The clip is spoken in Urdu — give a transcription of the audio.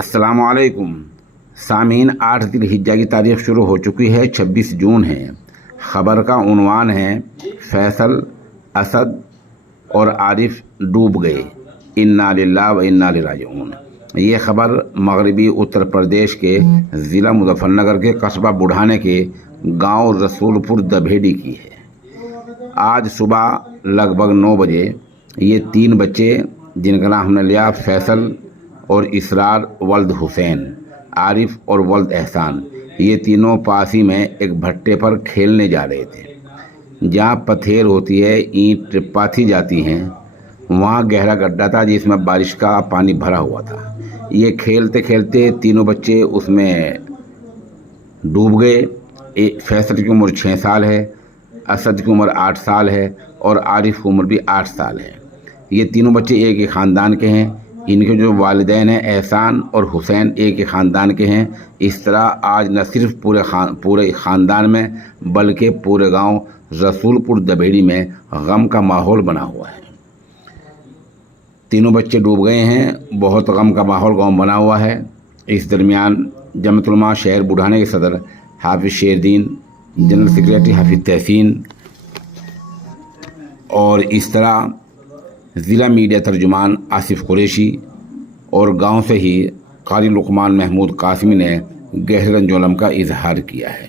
السلام علیکم سامعین، 8 ذی الحجہ کی تاریخ شروع ہو چکی ہے، 26 جون ہے۔ خبر کا عنوان ہے فیصل، اسد اور عارف ڈوب گئے، انا للہ و انا الیہ راجعون۔ یہ خبر مغربی اتر پردیش کے ضلع مظفر نگر کے قصبہ بڑھانے کے گاؤں رسول پور دبھیڑی کی ہے۔ آج صبح لگ بھگ 9 بجے یہ 3 بچے، جن کا نام ہم نے لیا فیصل اور اسرار ولد حسین، عارف اور ولد احسان، یہ تینوں پاسی میں ایک بھٹے پر کھیلنے جا رہے تھے۔ جہاں پتھیر ہوتی ہے، اینٹ پاتھی جاتی ہیں، وہاں گہرا گڈھا تھا جس میں بارش کا پانی بھرا ہوا تھا۔ یہ کھیلتے کھیلتے تینوں بچے اس میں ڈوب گئے۔ فیصل کی عمر 6 سال ہے، اسد کی عمر 8 سال ہے اور عارف کی عمر بھی 8 سال ہے۔ یہ تینوں بچے ایک ہی خاندان کے ہیں۔ ان کے جو والدین ہیں احسان اور حسین، ایک ہی خاندان کے ہیں۔ اس طرح آج نہ صرف پورے خاندان میں بلکہ پورے گاؤں رسول پور دبھیڑی میں غم کا ماحول بنا ہوا ہے۔ تینوں بچے ڈوب گئے ہیں، بہت غم کا ماحول گاؤں بنا ہوا ہے۔ اس درمیان جمعیت علماء شہر بڑھانے کے صدر حافظ شیردین، جنرل سیکریٹری حافظ تحسین اور اس طرح ضلع میڈیا ترجمان آصف قریشی اور گاؤں سے ہی قاری لقمان محمود قاسمی نے گہرے رنج و غم کا اظہار کیا ہے۔